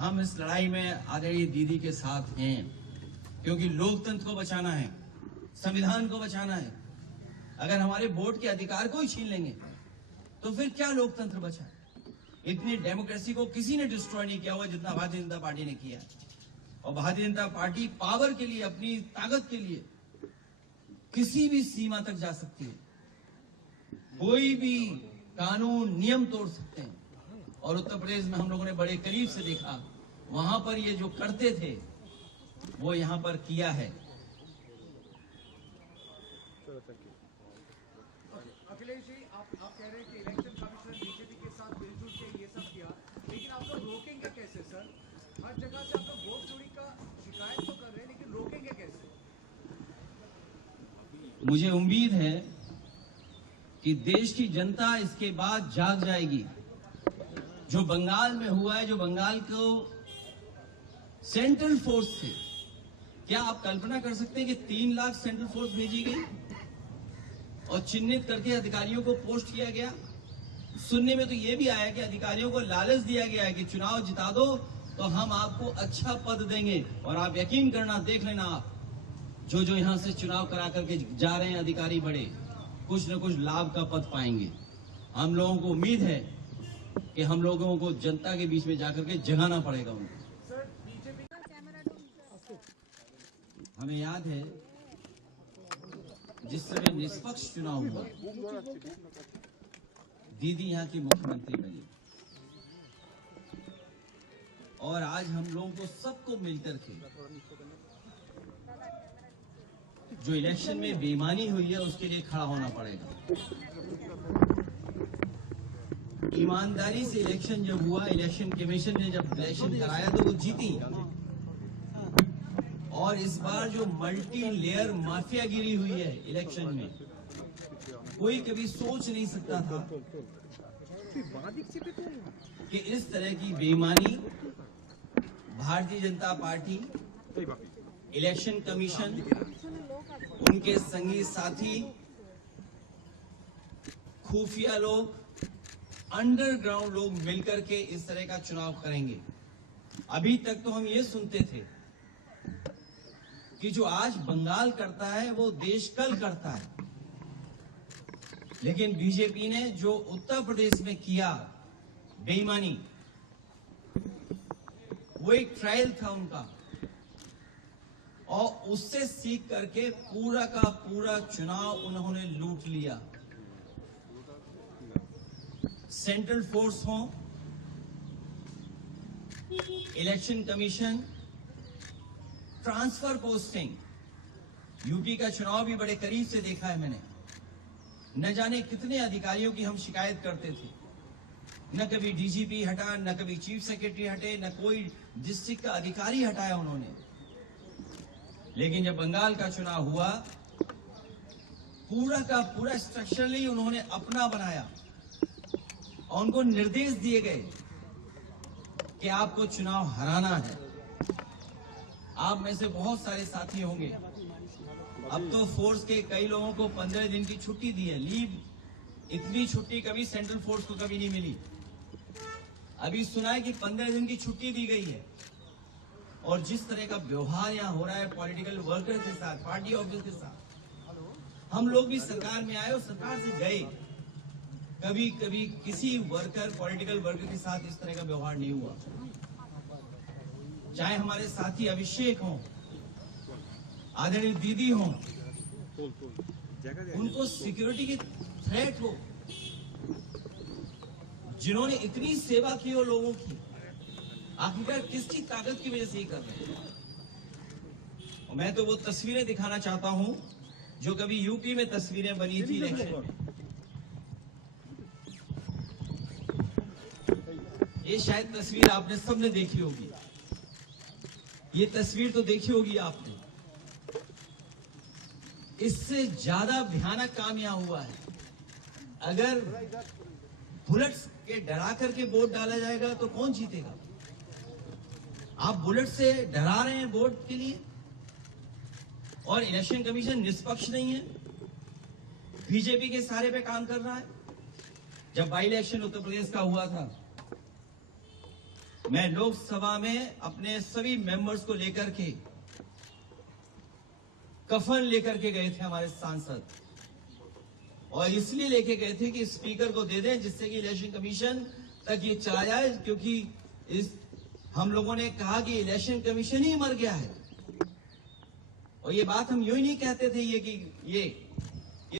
हम इस लड़ाई में आदरणीय दीदी के साथ हैं, क्योंकि लोकतंत्र को बचाना है, संविधान को बचाना है। अगर हमारे वोट के अधिकार को ही छीन लेंगे तो फिर क्या लोकतंत्र बचा? इतनी डेमोक्रेसी को किसी ने डिस्ट्रॉय नहीं किया हुआ जितना भारतीय जनता पार्टी ने किया। और भारतीय जनता पार्टी पावर के लिए, अपनी ताकत के लिए किसी भी सीमा तक जा सकती है, कोई भी कानून नियम तोड़ सकते हैं। और उत्तर प्रदेश में हम लोगों ने बड़े करीब से देखा, वहां पर ये जो करते थे वो यहां पर किया है। अखिलेश जी, आप कह रहे हैं कि इलेक्शन कमीशन बीजेपी के साथ मिलजुल के ये सब किया, लेकिन आप लोग रोकेंगे कैसे सर? हर जगह से आप लोग वोट चोरी का शिकायत तो कर रहे हैं, लेकिन रोकेंगे कैसे? मुझे उम्मीद है कि देश की जनता इसके बाद जाग जाएगी। जो बंगाल में हुआ है, जो बंगाल को सेंट्रल फोर्स से, क्या आप कल्पना कर सकते हैं कि 3 लाख सेंट्रल फोर्स भेजी गई और चिन्हित करके अधिकारियों को पोस्ट किया गया? सुनने में तो यह भी आया कि अधिकारियों को लालच दिया गया है कि चुनाव जिता दो तो हम आपको अच्छा पद देंगे। और आप यकीन करना, देख लेना, आप जो यहां से चुनाव करा करके जा रहे हैं अधिकारी बड़े, कुछ न कुछ लाभ का पद पाएंगे। हम लोगों को उम्मीद है कि हम लोगों को जनता के बीच में जाकर के जगाना पड़ेगा उनको। हमें याद है जिस समय निष्पक्ष चुनाव हुआ, दीदी यहाँ की मुख्यमंत्री बनी, और आज हम लोगों को सबको मिलकर के जो इलेक्शन में बेईमानी हुई है उसके लिए खड़ा होना पड़ेगा। ईमानदारी से इलेक्शन जब हुआ, इलेक्शन कमीशन ने जब इलेक्शन कराया तो वो जीती। और इस बार जो मल्टी लेयर माफियागिरी हुई है इलेक्शन में, कोई कभी सोच नहीं सकता था कि इस तरह की बेईमानी Bharatiya Janata party, election commission, उनके संगी साथी, खुफिया लोग, अंडरग्राउंड लोग मिलकर के इस तरह का चुनाव करेंगे। अभी तक तो हम ये सुनते थे कि जो आज बंगाल करता है वो देश कल करता है, लेकिन बीजेपी ने जो उत्तर प्रदेश में किया बेईमानी, वो एक ट्रायल था उनका, और उससे सीख करके पूरा का पूरा चुनाव उन्होंने लूट लिया। सेंट्रल फोर्स हो, election commission, transfer posting, UP का चुनाव भी बड़े करीब से देखा है मैंने। न जाने कितने अधिकारियों की हम शिकायत करते थे, न कभी डीजीपी हटा, न कभी चीफ सेक्रेटरी हटे, न कोई डिस्ट्रिक्ट का अधिकारी हटाया उन्होंने। लेकिन जब बंगाल का चुनाव हुआ, पूरा का पूरा स्ट्रक्चरली उन्होंने अपना बनाया और उनको निर्देश दिए गए कि आपको चुनाव हराना है। आप में से बहुत सारे साथी होंगे, अब तो फोर्स के कई लोगों को 15 दिन की छुट्टी दी है, लीव। इतनी छुट्टी कभी सेंट्रल फोर्स को कभी नहीं मिली। अभी सुना है कि 15 दिन की छुट्टी दी गई है। और जिस तरह का व्यवहार यहाँ हो रहा है पॉलिटिकल वर्कर के साथ, पार्टी ऑफिस के साथ, हम लोग भी सरकार में आए और सरकार से गए, कभी कभी किसी वर्कर, पॉलिटिकल वर्कर के साथ इस तरह का व्यवहार नहीं हुआ। चाहे हमारे साथी अभिषेक हों, आदरणीय दीदी हों, उनको सिक्योरिटी की थ्रेट हो, जिन्होंने इतनी सेवा की हो लोगों की, आखिरकार किसकी ताकत की वजह से ही कर रहे हैं। और मैं तो वो तस्वीरें दिखाना चाहता हूं जो कभी यूपी में तस्वीरें बनी थी इलेक्शन में। ये शायद तस्वीर आपने सबने देखी होगी, ये तस्वीर तो देखी होगी आपने। इससे ज्यादा भयानक काम यहां हुआ है। अगर बुलेट्स के डरा करके वोट डाला जाएगा तो कौन जीतेगा? आप बुलेट से डरा रहे हैं वोट के लिए, और इलेक्शन कमीशन निष्पक्ष नहीं है, बीजेपी के सहारे पे काम कर रहा है। जब बाई इलेक्शन उत्तर प्रदेश का हुआ था मैं लोकसभा में अपने सभी मेंबर्स को लेकर के कफन लेकर के गए थे हमारे सांसद, और इसलिए लेके गए थे कि स्पीकर को दे दें जिससे कि इलेक्शन कमीशन तक ये चला जाए, क्योंकि हम लोगों ने कहा कि इलेक्शन कमीशन ही मर गया है। और ये बात हम यूं ही नहीं कहते थे, ये कि ये